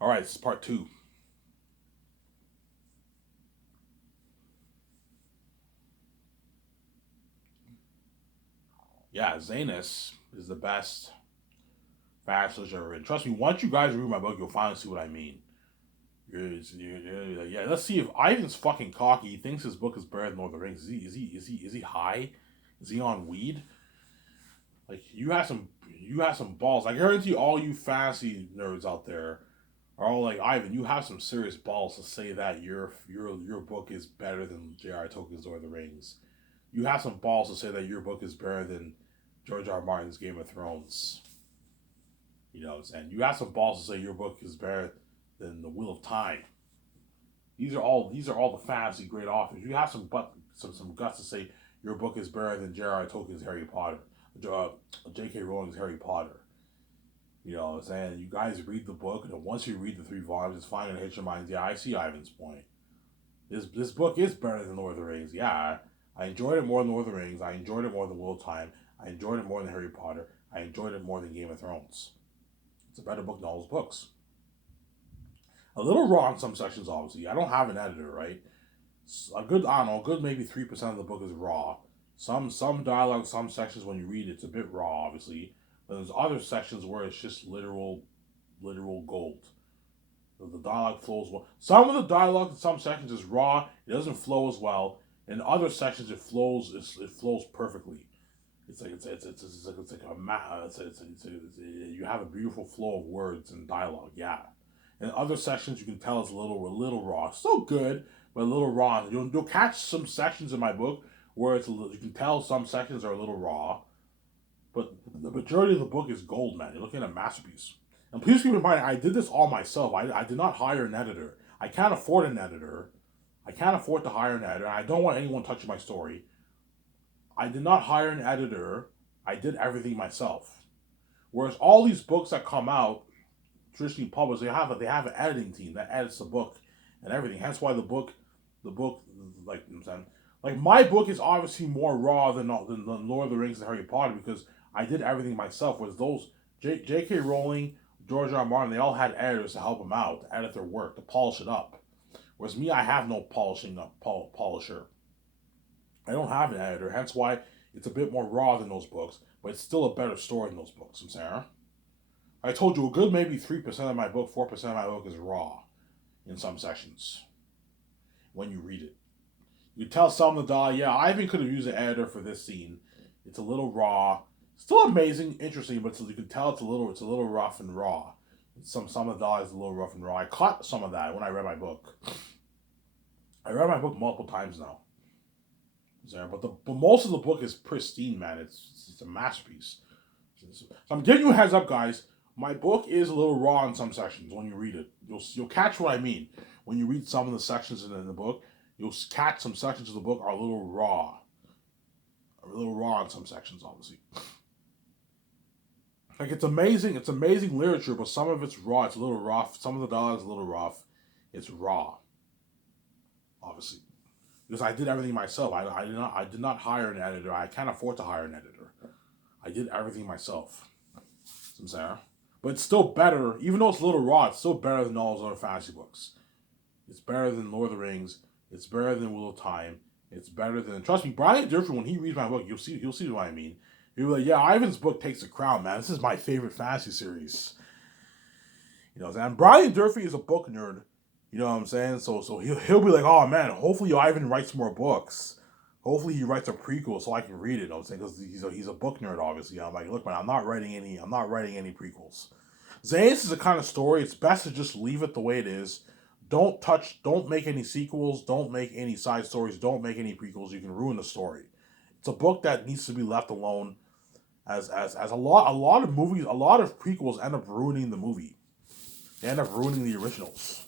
All right, this is part two. Yeah, Zanus is the best fast I've ever written. Trust me, once you guys read my book, you'll finally see what I mean. Yeah, let's see if Ivan's fucking cocky. He thinks his book is better than Lord of the Rings. Is he high? Is he on weed? Like you have some balls. I guarantee all you fantasy nerds out there are all like Ivan. You have some serious balls to say that your book is better than J.R. Tolkien's Lord of the Rings. You have some balls to say that your book is better than George R. R. Martin's Game of Thrones. And you have some balls to say your book is better than The Wheel of Time. These are all the fantasy great authors. You have some guts to say your book is better than J.R.R. Tolkien's Harry Potter, uh, J.K. Rowling's Harry Potter. You know what I'm saying? You guys read the book, and once you read the three volumes, it's fine to hit your minds. Yeah, I see Ivan's point. This book is better than Lord of the Rings. Yeah, I enjoyed it more than Lord of the Rings. I enjoyed it more than Wheel of Time. I enjoyed it more than Harry Potter. I enjoyed it more than Game of Thrones. It's a better book than all those books. A little raw in some sections, obviously. I don't have an editor, right? I don't know, a good maybe 3% of the book is raw. Some dialogue, some sections when you read it's a bit raw, obviously. But there's other sections where it's just literal gold. The dialogue flows well. Some of the dialogue in some sections is raw. It doesn't flow as well. In other sections, it flows perfectly. It's like a you have a beautiful flow of words and dialogue. Yeah. In other sections, you can tell it's a little raw. Still good, but a little raw. You'll catch some sections in my book where you can tell some sections are a little raw, but the majority of the book is gold, man. You're looking at a masterpiece. And please keep in mind, I did this all myself. I did not hire an editor. I can't afford an editor. I can't afford to hire an editor. I don't want anyone touching my story. I did not hire an editor. I did everything myself. Whereas all these books that come out, traditionally published, they have an editing team that edits the book and everything. Hence why the book, like you know what I'm saying, like my book is obviously more raw than Lord of the Rings and Harry Potter because I did everything myself. Whereas those J.K. Rowling, George R. R. Martin, they all had editors to help them out, to edit their work, to polish it up. Whereas me, I have no polishing up polisher. I don't have an editor. Hence why it's a bit more raw than those books, but it's still a better story than those books. I'm saying. I told you a good maybe 3% of my book, 4% of my book is raw in some sections when you read it. You tell some of the dialogue, yeah, Ivan could have used an editor for this scene. It's a little raw, still amazing, interesting, but you can tell it's a little rough and raw. Some of the dialogue is a little rough and raw. I caught some of that when I read my book. I read my book multiple times now. But most of the book is pristine, man. It's a masterpiece. So I'm giving you a heads up, guys. My book is a little raw in some sections when you read it. You'll catch what I mean when you read some of the sections in the book. You'll catch some sections of the book are a little raw in some sections, obviously. Like it's amazing. It's amazing literature, but some of it's raw. It's a little rough. Some of the dialogue is a little rough. It's raw, obviously, because I did everything myself. I did not hire an editor. I can't afford to hire an editor. I did everything myself. Some Sarah. But it's still better, even though it's a little raw, it's still better than all those other fantasy books. It's better than Lord of the Rings. It's better than Wheel of Time. It's better than trust me, Brian Durfee, when he reads my book, you'll see what I mean. He'll be like, yeah, Ivan's book takes the crown, man. This is my favorite fantasy series. And Brian Durfee is a book nerd. You know what I'm saying? So he'll be like, oh man, hopefully Ivan writes more books. Hopefully he writes a prequel so I can read it. You know what I'm saying because he's a book nerd, obviously. I'm like, look, man, I'm not writing any prequels. Zanus is a kind of story. It's best to just leave it the way it is. Don't make any sequels. Don't make any side stories. Don't make any prequels. You can ruin the story. It's a book that needs to be left alone. As a lot of movies, a lot of prequels end up ruining the movie. They end up ruining the originals.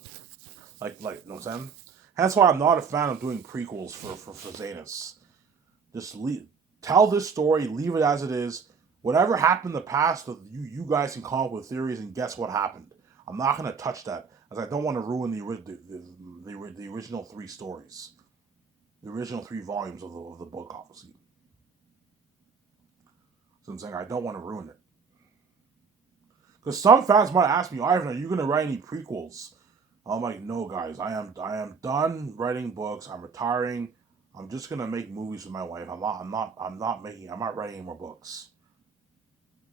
You know what I'm saying? That's why I'm not a fan of doing prequels for Zanus. Just tell this story, leave it as it is. Whatever happened in the past, you guys can come up with theories and guess what happened. I'm not gonna touch that as I don't want to ruin the original three stories, the original three volumes of the book, obviously. So I'm saying I don't want to ruin it Because some fans might ask me, Ivan, are you gonna write any prequels? I'm like, no, guys. I am done writing books. I'm retiring. I'm just gonna make movies with my wife. I'm not writing any more books.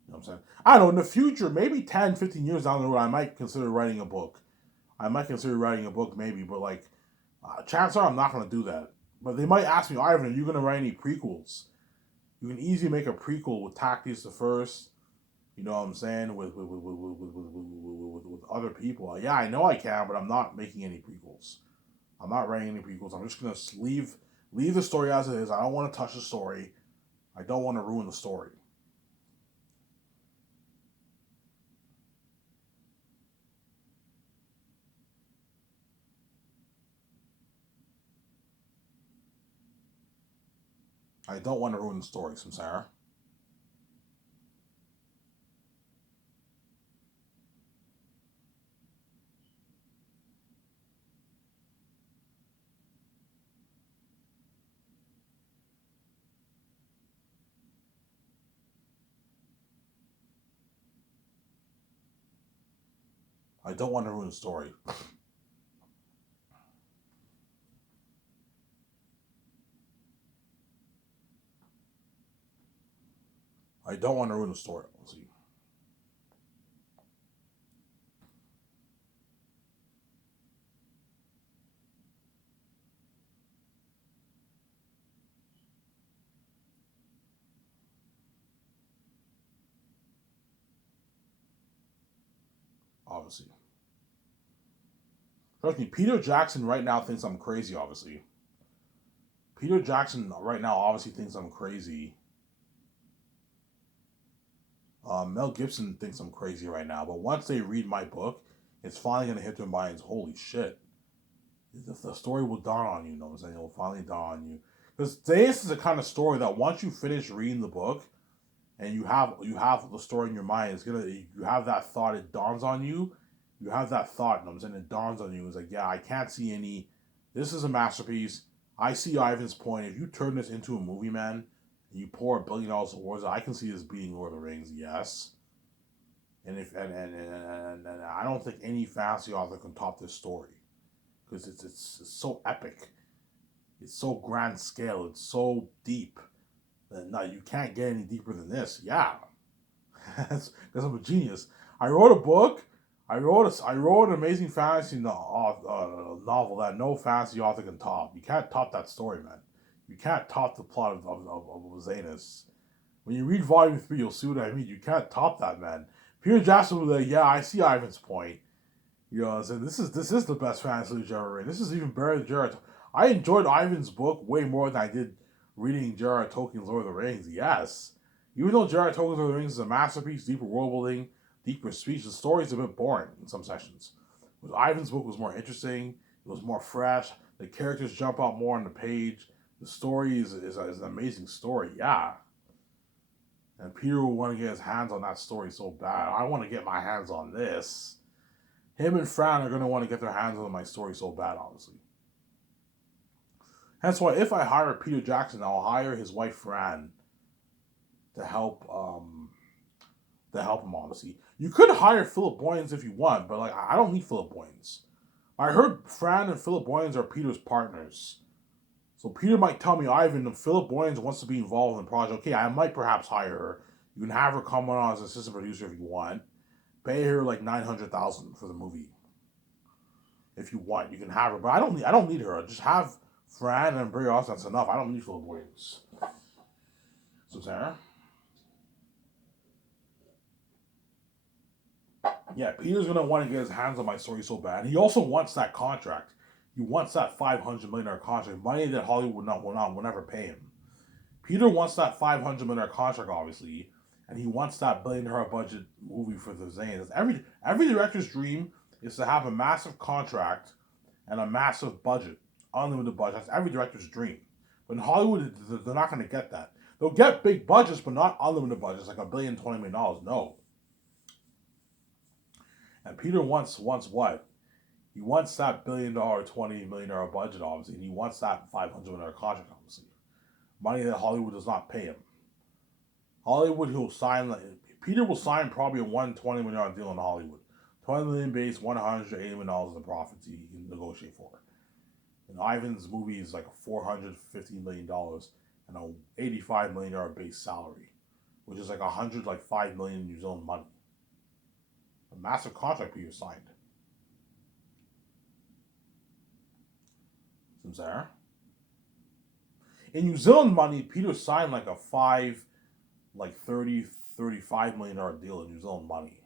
You know what I'm saying? I don't know, in the future, maybe 10, 15 years down the road, I might consider writing a book. I might consider writing a book maybe, but like, chances are I'm not gonna do that. But they might ask me, Ivan, are you gonna write any prequels? You can easily make a prequel with Tactics the First. You know what I'm saying? With other people. Yeah, I know I can, but I'm not making any prequels. I'm not writing any prequels. I'm just gonna leave the story as it is. I don't want to touch the story. I don't want to ruin the story. I don't want to ruin the story, Samsara. I don't want to ruin the story. I don't want to ruin the story. See, obviously. Trust me, Peter Jackson right now thinks I'm crazy, obviously. Peter Jackson right now obviously thinks I'm crazy. Mel Gibson thinks I'm crazy right now, but once they read my book, it's finally gonna hit their minds. Holy shit! The story will dawn on you. You know what I'm saying? It will finally dawn on you. Because this is the kind of story that once you finish reading the book and you have the story in your mind, it's gonna you have that thought. It dawns on you. You have that thought. You know what I'm saying? It dawns on you. It's like, yeah, I can't see any. This is a masterpiece. I see Ivan's point. If you turn this into a movie, man, and you pour $1 billion towards it, I can see this being Lord of the Rings. Yes. And if and I don't think any fantasy author can top this story because it's so epic. It's so grand scale. It's so deep. No, you can't get any deeper than this. Yeah, because I'm a genius. I wrote a book. I wrote an amazing fantasy novel that no fantasy author can top. You can't top that story, man. You can't top the plot of Zanus. When you read Volume 3, you'll see what I mean. You can't top that, man. Peter Jackson was like, yeah, I see Ivan's point. You know what I'm saying? This is the best fantasy literature ever written. This is even better than Jared. I enjoyed Ivan's book way more than I did reading J.R.R. Tolkien's Lord of the Rings. Yes. Even though J.R.R. Tolkien's Lord of the Rings is a masterpiece, deeper world building, deeper speech, the story is a bit boring in some sections. But Ivan's book was more interesting, it was more fresh, the characters jump out more on the page, the story is an amazing story, yeah. And Peter will want to get his hands on that story so bad. I want to get my hands on this. Him and Fran are going to want to get their hands on my story so bad, obviously. Hence why, if I hire Peter Jackson, I'll hire his wife Fran to help him. Obviously, you could hire Philip Boyens if you want, but like I don't need Philip Boyens. I heard Fran and Philip Boyens are Peter's partners, so Peter might tell me, Ivan, if Philip Boyens wants to be involved in the project, okay, I might perhaps hire her. You can have her come on as assistant producer if you want. Pay her like 900,000 for the movie if you want. You can have her, but I don't need her. Just have Fran and Brie Austin. That's enough. I don't need Philip Boyens. So Sarah, yeah, Peter's gonna want to get his hands on my story so bad. He also wants that contract. He wants that $500 million contract, money that Hollywood will never pay him. Peter wants that $500 million contract, obviously, and he wants that $1 billion budget movie for the Zanes. Every director's dream is to have a massive contract and a massive budget, unlimited budget. That's every director's dream. But in Hollywood, they're not going to get that. They'll get big budgets, but not unlimited budgets like $1 billion, $20 million. No. And Peter wants what? He wants that $1 billion, $20 million budget, obviously, and he wants that $500 million contract, obviously. Money that Hollywood does not pay him. Hollywood, he'll sign. Peter will sign probably a $120 million deal in Hollywood. $20 million base, $180 million in profits he can negotiate for. And Ivan's movie is like a $450 million and a $85 million base salary, which is like $105 million New Zealand money. A massive contract Peter signed. Seems there. In New Zealand money, Peter signed like a $35 million deal in New Zealand money.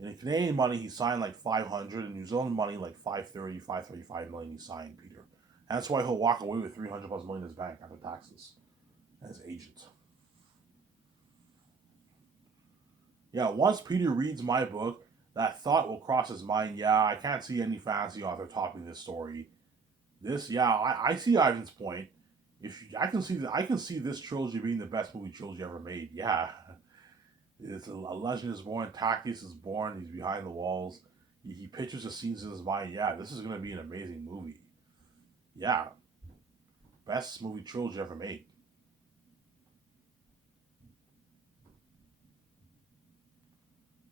In Canadian money, he signed like 500. In New Zealand money, like 535 million he signed, Peter. And that's why he'll walk away with 300 plus million in his bank after taxes as agent. Yeah, once Peter reads my book, that thought will cross his mind. Yeah, I can't see any fantasy author topping this story. I see Ivan's point. I can see this trilogy being the best movie trilogy ever made. Yeah, it's a legend is born. Tactius is born. He's behind the walls. He pictures the scenes in his mind. Yeah, this is gonna be an amazing movie. Yeah, best movie trilogy ever made.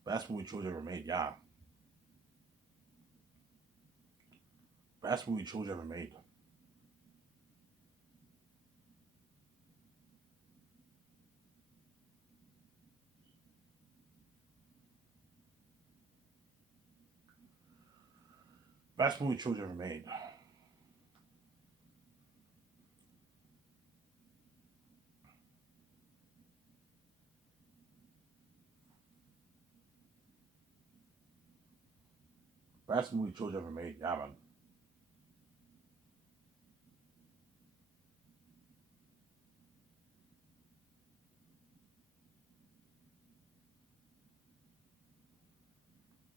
Best movie trilogy ever made. Yeah, best movie trilogy ever made. Best movie trilogy ever made. Best movie trilogy ever made. Yeah, man.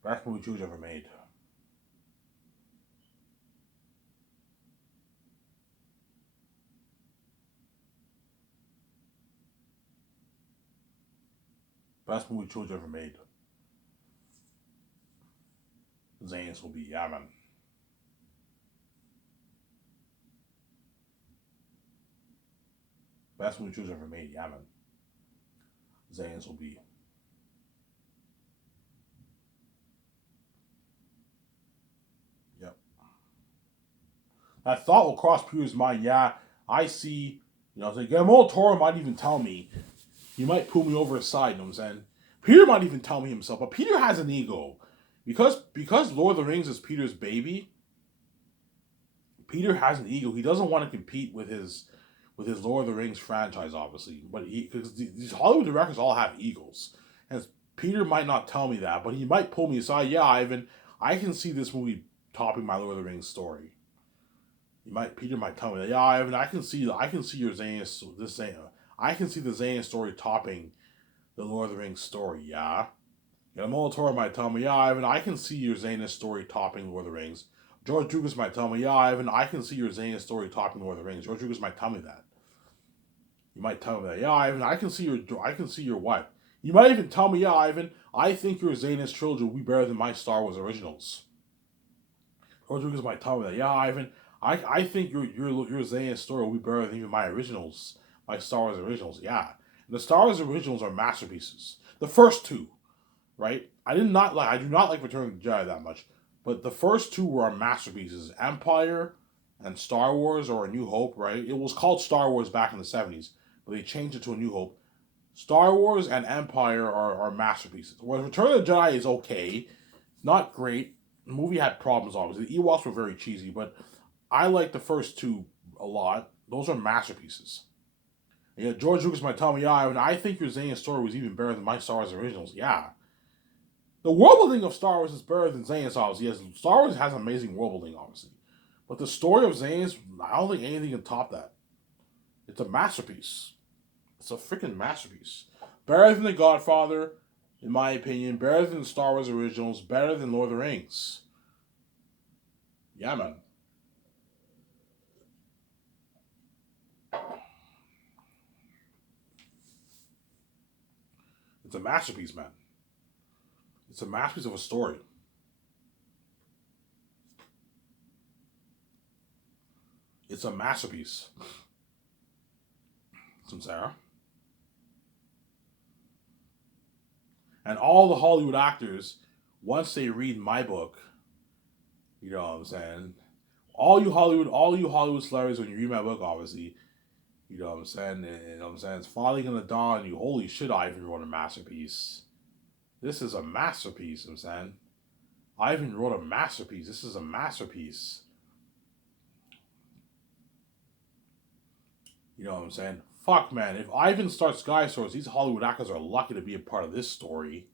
Best movie trilogy ever made. Best movie trilogy ever made. Zane's will be. Yeah, man. Best movie trilogy ever made. Yeah, man. Zane's will be. Yep. That thought will cross Peter's mind. Yeah, I see. Guillermo Toro might even tell me. He might pull me over his side. You know what I'm saying? Peter might even tell me himself. But Peter has an ego. Because Lord of the Rings is Peter's baby, Peter has an ego. He doesn't want to compete with his Lord of the Rings franchise, obviously. But because these Hollywood directors all have egos, and Peter might not tell me that, but he might pull me aside. Yeah, Ivan, I can see this movie topping my Lord of the Rings story. Peter might tell me that. Yeah, Ivan, I can see your Xanax this Xanax. I can see the Xanax story topping the Lord of the Rings story. Yeah. Yeah, Molitor might tell me, yeah, Ivan, I can see your Xanax story topping Lord of the Rings. George Lucas might tell me, yeah, Ivan, I can see your Xanax story topping Lord of the Rings. George Lucas might tell me that. You might tell me that, yeah, Ivan, I can see your what? You might even tell me, yeah, Ivan, I think your Xanax trilogy will be better than my Star Wars originals. George Lucas might tell me that, yeah, Ivan, I think your Xanax story will be better than even my originals, my Star Wars originals. Yeah, and the Star Wars originals are masterpieces. The first two, right? I do not like Return of the Jedi that much, but the first two were masterpieces: Empire and Star Wars, or A New Hope. Right? It was called Star Wars back in the '70s, but they changed it to A New Hope. Star Wars and Empire are masterpieces. Whereas Return of the Jedi is okay, not great. The movie had problems, obviously. The Ewoks were very cheesy, but I like the first two a lot. Those are masterpieces. Yeah, George Lucas might tell me, yeah, I think your Xanax story was even better than my Star Wars originals. Yeah, the world building of Star Wars is better than Zayn's, obviously. Yes, Star Wars has amazing world building, obviously. But the story of Zayn's, I don't think anything can top that. It's a masterpiece. It's a freaking masterpiece. Better than The Godfather, in my opinion. Better than Star Wars originals. Better than Lord of the Rings. Yeah, man. It's a masterpiece, man. It's a masterpiece of a story. It's a masterpiece. Some Sarah. And all the Hollywood actors, once they read my book, you know what I'm saying? All you Hollywood celebrities, when you read my book, obviously, you know what I'm saying? And, you know what I'm saying? It's finally gonna dawn on you. Holy shit, Ivan wrote a masterpiece. This is a masterpiece, you know what I'm saying? Ivan wrote a masterpiece. This is a masterpiece. You know what I'm saying? Fuck, man. If Ivan starts Sky Source, these Hollywood actors are lucky to be a part of this story.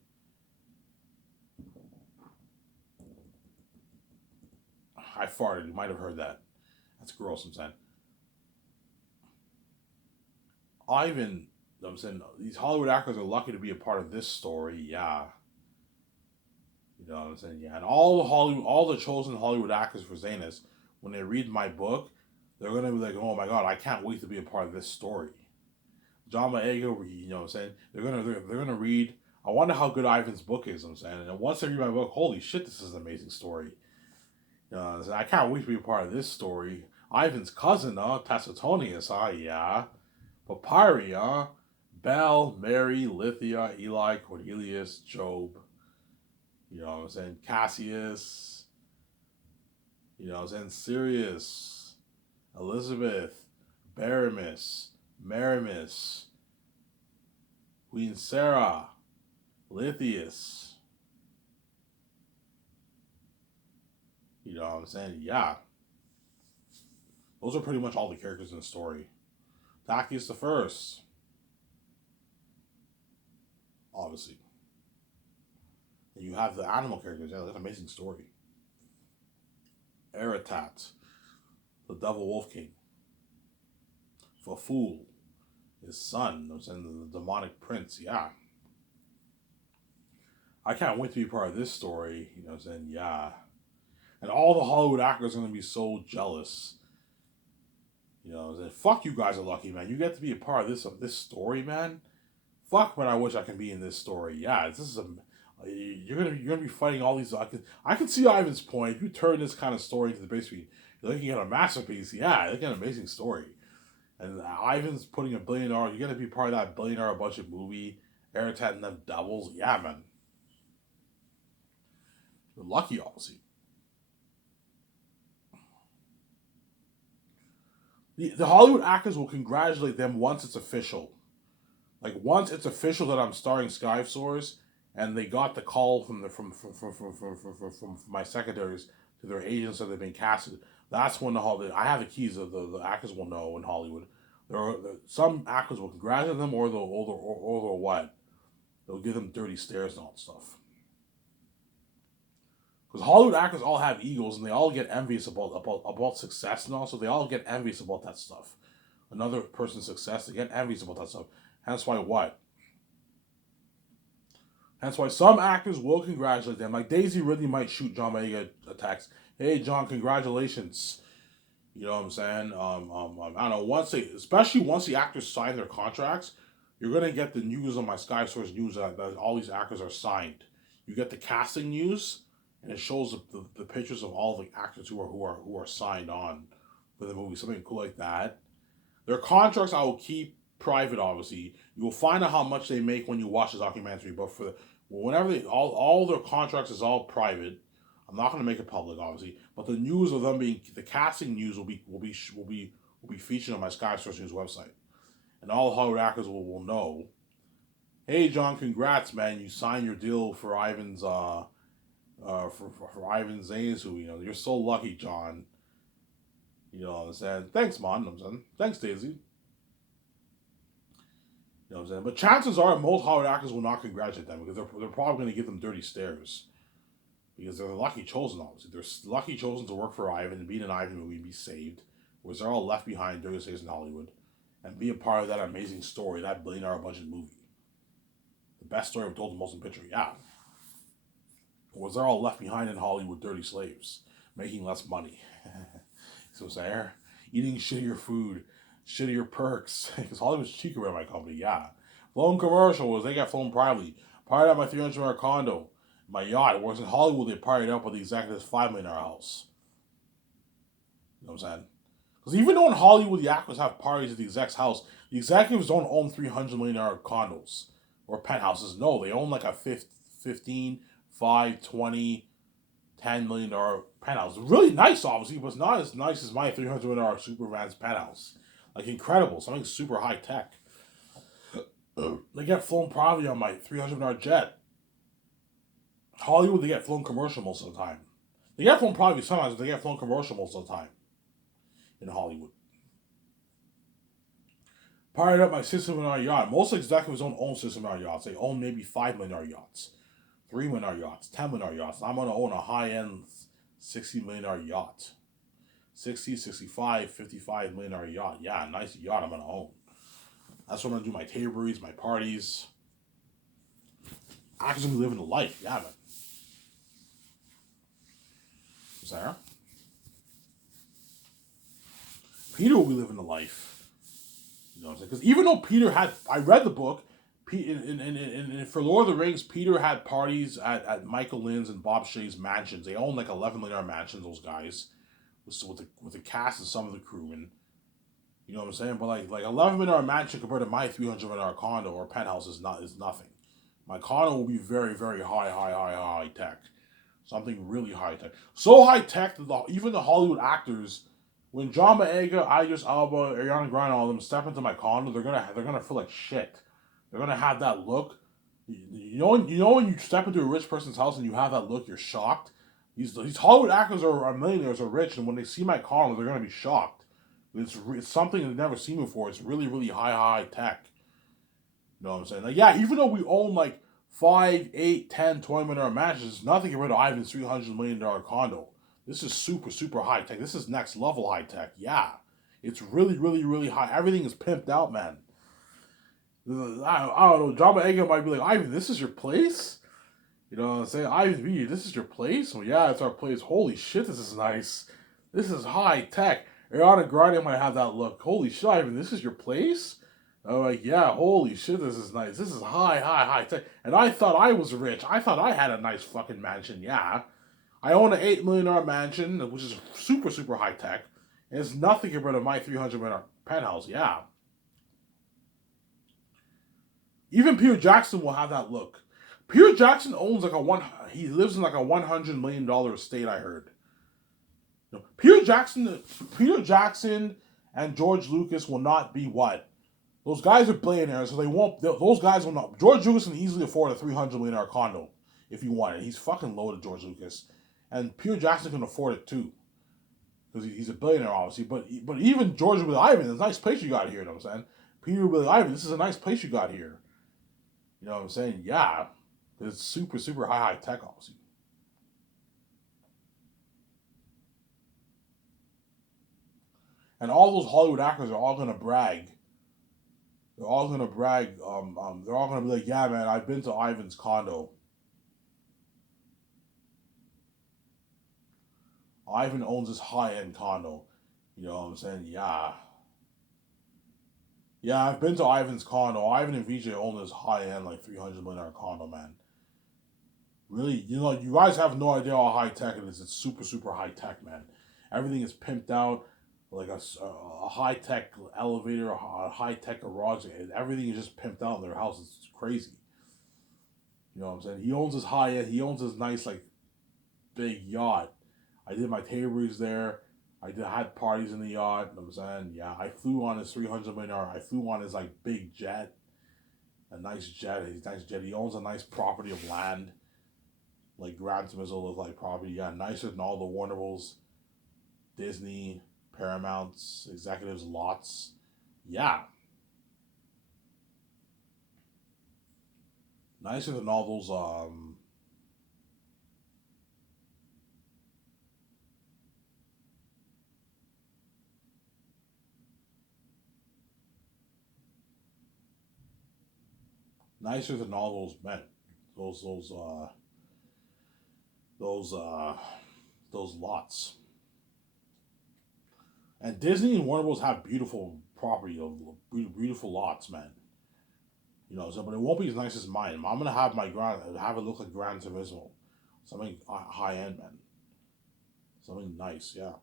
I farted. You might have heard that. That's gross, I'm saying. Ivan, I'm saying, these Hollywood actors are lucky to be a part of this story. Yeah. You know what I'm saying? Yeah. And all the chosen Hollywood actors for Zanus, when they read my book, they're gonna be like, oh my god, I can't wait to be a part of this story. John Boyega, you know what I'm saying? They're gonna read. I wonder how good Ivan's book is. I'm saying, and once they read my book, holy shit, this is an amazing story. You know what I'm saying? I can't wait to be a part of this story. Ivan's cousin, Tacitonius, yeah. Papyri, Belle, Mary, Lithia, Eli, Cornelius, Job. You know what I'm saying? Cassius. You know what I'm saying? Sirius, Elizabeth, Baramis, Marimus, Queen Sarah, Lithius. You know what I'm saying? Yeah. Those are pretty much all the characters in the story. Tactius the First. Obviously. And you have the animal characters. Yeah, that's an amazing story. Eratat. The Devil Wolf King. Faful. His son. And the demonic prince. Yeah. I can't wait to be part of this story. You know what I'm saying? Yeah. And all the Hollywood actors are going to be so jealous. You know what I'm saying? Fuck, you guys are lucky, man. You get to be a part of this story, man. Fuck, man, I wish I could be in this story. Yeah, this is a... You're gonna be fighting all these... I can see Ivan's point. If you turn this kind of story into the basically... You're looking at a masterpiece. Yeah, you're looking at an amazing story. And Ivan's putting $1 billion... You're gonna be part of that $1 billion budget movie. Eratat and them devils. Yeah, man. You're lucky, obviously. The Hollywood actors will congratulate them once it's official. Like, once it's official that I'm starring Sky Source, and they got the call from my secretaries to their agents that they've been casted. That's when I have the keys of the actors will know in Hollywood. Some actors will congratulate them, or they'll what? They'll give them dirty stares and all that stuff. Because Hollywood actors all have egos, and they all get envious about success, and also they all get envious about that stuff. Another person's success, they get envious about that stuff. Hence why what? Hence why some actors will congratulate them. Like Daisy Ridley might shoot John Boyega a text. Hey John, congratulations. You know what I'm saying? I don't know. Especially once the actors sign their contracts, you're gonna get the news on my Sky Source news that all these actors are signed. You get the casting news, and it shows the pictures of all the actors who are signed on for the movie. Something cool like that. Their contracts I will keep private. Obviously, you will find out how much they make when you watch the documentary. But whenever all their contracts is all private. I'm not going to make it public, obviously. But the news of them the casting news will be featured on my Sky Source News website, and all the Hollywood actors will know. Hey John, congrats, man! You signed your deal for Ivan's for Ivan Zanes, who, you know, you're so lucky, John. You know what I'm saying? Thanks, man. I'm saying thanks, Daisy. You know what I'm saying? But chances are most Hollywood actors will not congratulate them because they're probably going to give them dirty stares. Because they're the lucky chosen, obviously. They're lucky chosen to work for Ivan and be in an Ivan movie and be saved. Whereas they're all left behind dirty stares in Hollywood. And be a part of that amazing story, that $1 billion budget movie. The best story ever told in motion picture, yeah. Was they're all left behind in Hollywood, dirty slaves, making less money. So they're eating shittier food, shittier perks. Because Hollywood's cheaper at my company, yeah. Flown commercials, they get flown privately. Partied out my $300 condo. My yacht. Whereas in Hollywood, they partied out with the executive's $5 million house. You know what I'm saying? Because even though in Hollywood the actors have parties at the exec's house, the executives don't own $300 million condos. or penthouses. No, they own like a 15, 5, 20, $10 million penthouse. Really nice, obviously, but it's not as nice as my $300 Super Vans penthouse. Like incredible, something super high tech. They get flown privately on my $300 jet. Hollywood, they get flown commercial most of the time. They get flown privately sometimes, but they get flown commercial most of the time in Hollywood. Pirate up my $6 million yacht. Most executives don't own $6 million yachts. They own maybe $5 million yachts, $3 million yachts, $10 million yachts. I'm gonna own a high end $60 million yacht. 60, 65, $55 million yacht. Yeah, nice yacht I'm gonna own. That's what I'm gonna do my tables, my parties. Actually gonna be living the life. Yeah, man. Sarah? Peter will be living the life. You know what I'm saying? Because even though Peter had, I read the book, for Lord of the Rings, Peter had parties at Michael Lynn's and Bob Shaye's mansions. They own like $11 million mansions, those guys, with the cast and some of the crew. And you know what I'm saying? But like $11 million mansion compared to my $300 condo or penthouse is nothing. My condo will be very, very high tech. Something really high tech. So high tech that even the Hollywood actors, when John Boyega, Idris Elba, Ariana Grande, all of them step into my condo, they're gonna feel like shit. They're gonna have that look. You know when you step into a rich person's house and you have that look, you're shocked. These Hollywood actors are millionaires, are rich, and when they see my condo, they're gonna be shocked. It's something they've never seen before. It's really, really high tech. You know what I'm saying? Like, yeah, even though we own like 5, 8, 10, $20 million mansions, it's nothing compared to Ivan's $300 million condo. This is super high tech. This is next level high tech. Yeah. It's really, really, really high. Everything is pimped out, man. I don't know. John Boyega might be like, Ivan, this is your place? You know what I'm saying? Ivan V, this is your place? Well, yeah, it's our place. Holy shit, this is nice. This is high tech. Ariana Grande might have that look. Holy shit, Ivan, this is your place? I'm like, yeah, holy shit, this is nice. This is high tech. And I thought I was rich. I thought I had a nice fucking mansion. Yeah. I own an $8 million mansion, which is super high tech. And it's nothing compared to my $300 million penthouse. Yeah. Even Peter Jackson will have that look. Peter Jackson owns he lives in like a $100 million estate, I heard. Peter Jackson and George Lucas will not be what? Those guys are billionaires, so those guys will not. George Lucas can easily afford a $300 million condo if he wanted. He's fucking loaded, George Lucas. And Peter Jackson can afford it too. Because he's a billionaire, obviously. But even George will be like, Ivan, it's a nice place you got here, you know what I'm saying? Peter will be like, Ivan, this is a nice place you got here. You know what I'm saying? Yeah. It's super high tech, obviously. And all those Hollywood actors are all gonna brag. They're all gonna brag. They're all gonna be like, "Yeah, man, I've been to Ivan's condo. Ivan owns this high-end condo." You know what I'm saying? Yeah, yeah, I've been to Ivan's condo. Ivan and VJ own this high-end, like $300 million condo, man. Really, you guys have no idea how high tech it is. It's super high tech, man. Everything is pimped out, like a high tech elevator, a high tech garage. Everything is just pimped out in their house. It's crazy. You know what I'm saying? He owns his high end. He owns his nice like big yacht. I did my tables there. I had parties in the yacht. You know what I'm saying? Yeah, I flew on his $300 million. I flew on his like big jet, a nice jet. His nice jet. He owns a nice property of land, like Gran Turismo look like property. Yeah, nicer than all the Warner Bros, Disney, Paramount's executives lots. Yeah, nicer than all those nicer than all those men. Those those uh those uh those lots. And Disney and Warner Bros have beautiful property of beautiful lots, man. You know, so but it won't be as nice as mine. I'm gonna have it look like Gran Turismo, something high end, man, something nice, yeah.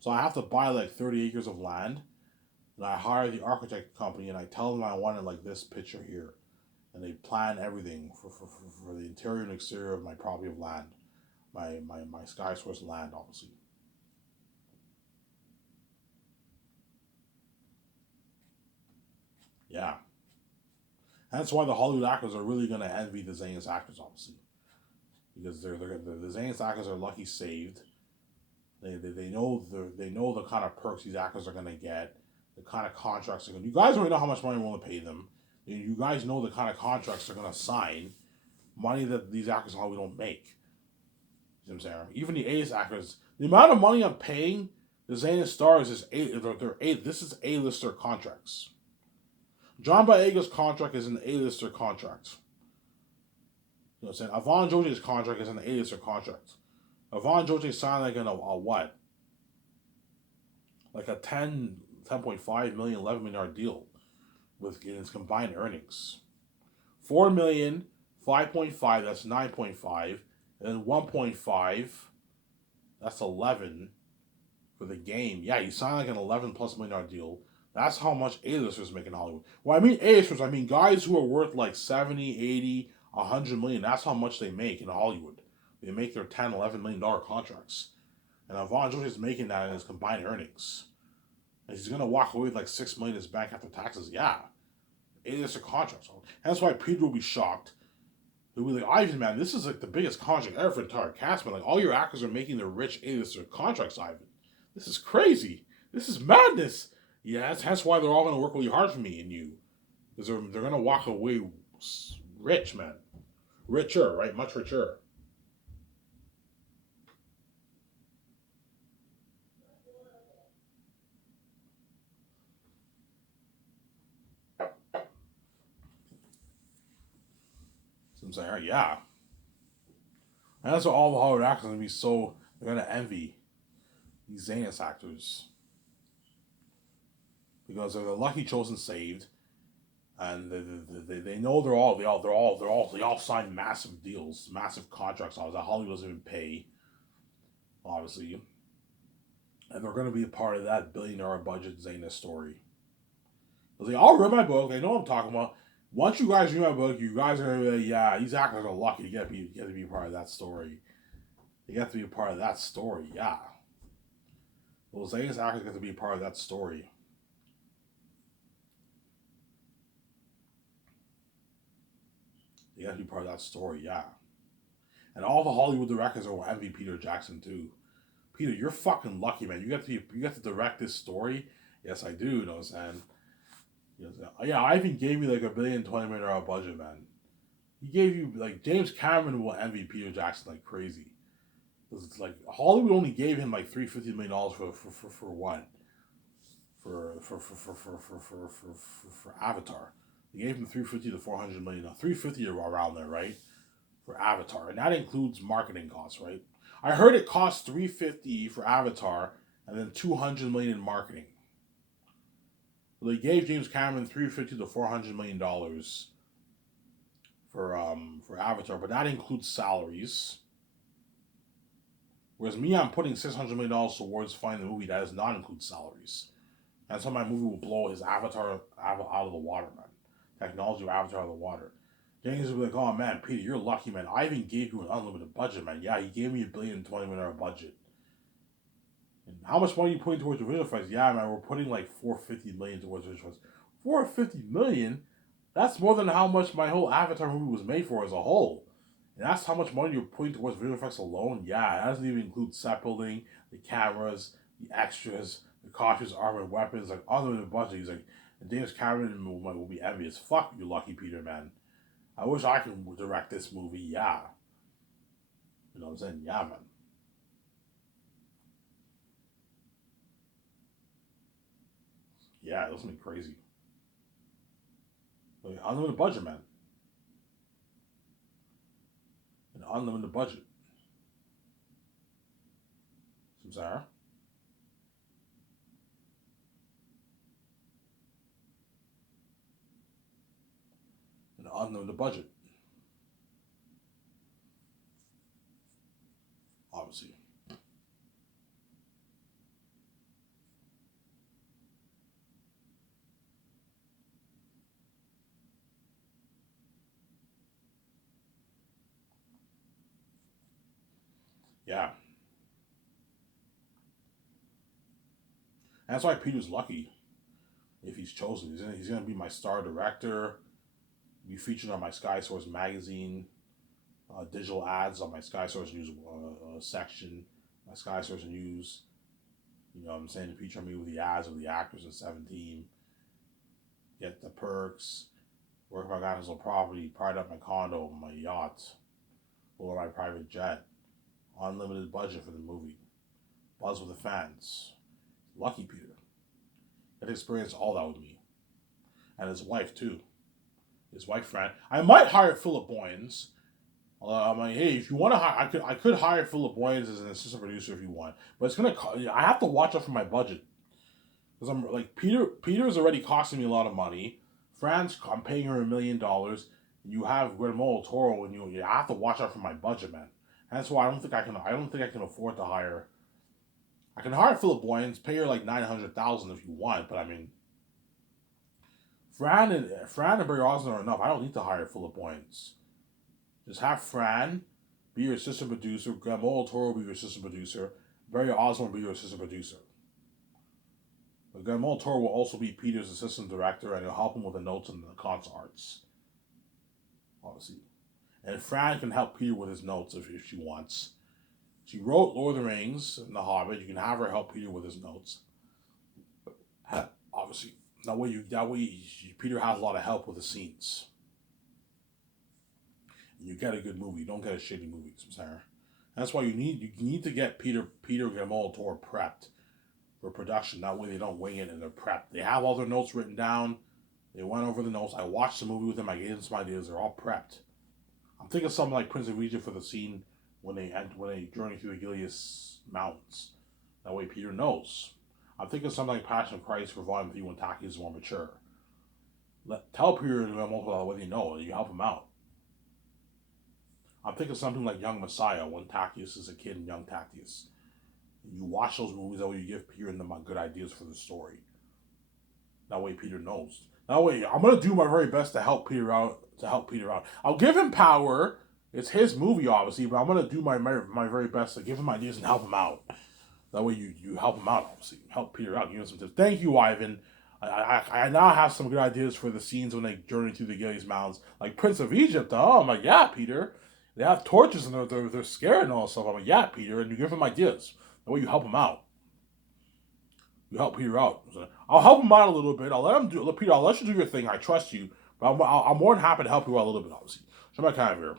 So I have to buy like 30 acres of land, And I hire the architect company and I tell them I want it like this picture here. And they plan everything for the interior and exterior of my property of land, my Sky Source land, obviously. Yeah. And that's why the Hollywood actors are really going to envy the Zanus actors, obviously. Because the Zanus actors are lucky saved. They know the kind of perks these actors are going to get, the kind of contracts they're going to. You guys already know how much money we're going to pay them. You guys know the kind of contracts they're going to sign, money that these actors probably don't make. You know what I'm saying? Even the A-list actors, the amount of money I'm paying the Zanus stars is this is A-lister contracts. John Boyega's contract is an A-lister contract. You know what I'm saying? Avon Joji's contract is an A-lister contract. Avon Joji signed like a what? Like a 10.5 million, 11 million deal with its combined earnings. 4 million, 5.5, that's 9.5, and then 1.5, that's 11 for the game. Yeah, you signed like an 11 plus million deal. That's how much A-listers make in Hollywood. Well, I mean A-listers, I mean guys who are worth like 70, 80, 100 million. That's how much they make in Hollywood. They make their 10, 11 million dollar contracts. And Avon Joshi is making that in his combined earnings. And he's going to walk away with like 6 million in his bank after taxes. Yeah. A-lister contracts. And that's why Peter will be shocked. He'll be like, Ivan, man, this is like the biggest contract ever for the entire cast, man. Like all your actors are making their rich A-lister contracts, Ivan. This is crazy. This is madness. Yeah, that's why they're all going to work really hard for me and you. Because they're going to walk away rich, man. Richer, right? Much richer. So I'm saying, yeah. And that's what all the Hollywood actors are going to be so, they're going to envy these Zanus actors. Because they're the lucky chosen saved. And they know they all signed massive deals, massive contracts. That Hollywood doesn't even pay, obviously, and they're going to be a part of that billion-dollar budget Zanus story. Because I'll read my book. They know what I'm talking about. Once you guys read my book, you guys are going to be like, yeah, these actors are lucky to get to be a part of that story. They get to be a part of that story, yeah. Those Zanus actors get to be a part of that story. They got to be part of that story, yeah. And all the Hollywood directors will envy Peter Jackson too. Peter, you're fucking lucky, man. You got to direct this story. Yes, I do. You know what I'm saying? Yeah, Ivan gave me like $1 billion, $20 million budget, man. He gave you like James Cameron will envy Peter Jackson like crazy. Because it's like Hollywood only gave him like $350 million for what? For Avatar. They gave him 350 to 400 million. 350 around there, right? For Avatar, and that includes marketing costs, right? I heard it costs 350 for Avatar, and then 200 million in marketing. So they gave James Cameron 350 to 400 million dollars for Avatar, but that includes salaries. Whereas me, I'm putting $600 million towards finding the movie that does not include salaries. That's how my movie will blow his Avatar out of the water, man. Technology of Avatar out of the water. James will be like, oh man, Peter, you're lucky, man. I even gave you an unlimited budget, man. Yeah, he gave me $1 billion, $20 million budget. And how much money are you putting towards the visual effects? Yeah, man, we're putting like $450 million towards visual effects. $450 million? That's more than how much my whole Avatar movie was made for as a whole. And that's how much money you're putting towards visual effects alone? Yeah, it doesn't even include set building, the cameras, the extras, the costumes, armor, weapons, like unlimited budget. He's like, and James Cameron will be envious. Fuck you, lucky Peter, man. I wish I could direct this movie, yeah. You know what I'm saying? Yeah, man. Yeah, that's gonna be crazy. Like, unlimited budget, man. An unlimited budget. I'm sorry. An unlimited budget, obviously. Yeah. And that's why Peter's lucky if he's chosen. He's gonna be my star director, be featured on my Sky Source magazine, digital ads on my Sky Source News section, my Sky Source News. You know what I'm saying? To feature me with the ads of the actors in 17, get the perks, work my got little property, pride up my condo, my yacht, or my private jet, unlimited budget for the movie, buzz with the fans. Lucky Peter. Get to experience all that with me. And his wife, too. His wife, Fran. I might hire Philip Boyens. I'm like, hey, if you want to hire, I could hire Philip Boyens as an assistant producer if you want, but it's gonna. I have to watch out for my budget because I'm like Peter's already costing me a lot of money. Fran's, I'm paying her $1 million. You have Guillermo del Toro, and you have to watch out for my budget, man. And that's why I don't think I can. I don't think I can afford to hire. I can hire Philip Boyens, pay her like $900,000 if you want, but I mean, Fran and Barry Osborne are enough. I don't need to hire Philip Boyens. Just have Fran be your assistant producer, Guillermo del Toro be your assistant producer, Barry Osborne be your assistant producer. But Guillermo del Toro will also be Peter's assistant director, and he'll help him with the notes and the concert arts, obviously. And Fran can help Peter with his notes if she wants. She wrote Lord of the Rings and The Hobbit. You can have her help Peter with his notes. Obviously, that way Peter has a lot of help with the scenes. You get a good movie. You don't get a shitty movie, Sarah. That's why you need to get Peter Guillermo del Toro prepped for production. That way they don't wing it and they're prepped. They have all their notes written down. They went over the notes. I watched the movie with them. I gave them some ideas. They're all prepped. I'm thinking something like Prince of Egypt for the scene when they journey through the Gilead Mountains. That way Peter knows. I'm thinking something like Passion of Christ for Volume 3 when Taki is more mature. Tell Peter and Guillermo what they know, and you help him out. I'm thinking something like Young Messiah when Tactius is a kid and young Tactius. You watch those movies, that way you give Peter and them good ideas for the story. That way Peter knows. That way I'm gonna do my very best to help Peter out. I'll give him power. It's his movie, obviously, but I'm gonna do my very best to give him ideas and help him out. That way you help him out, obviously. Help Peter out. Give him some tips. Thank you, Ivan. I now have some good ideas for the scenes when they journey through the Gilead Mountains. Like Prince of Egypt. Oh, I'm like, yeah, Peter. They have torches and they're scared and all that stuff. I'm like, yeah, Peter, and you give him ideas. That way you help him out. You help Peter out. I'll help him out a little bit. I'll let him do. Peter, I'll let you do your thing. I trust you, but I'm more than happy to help you out a little bit, obviously. So I'm kind of here.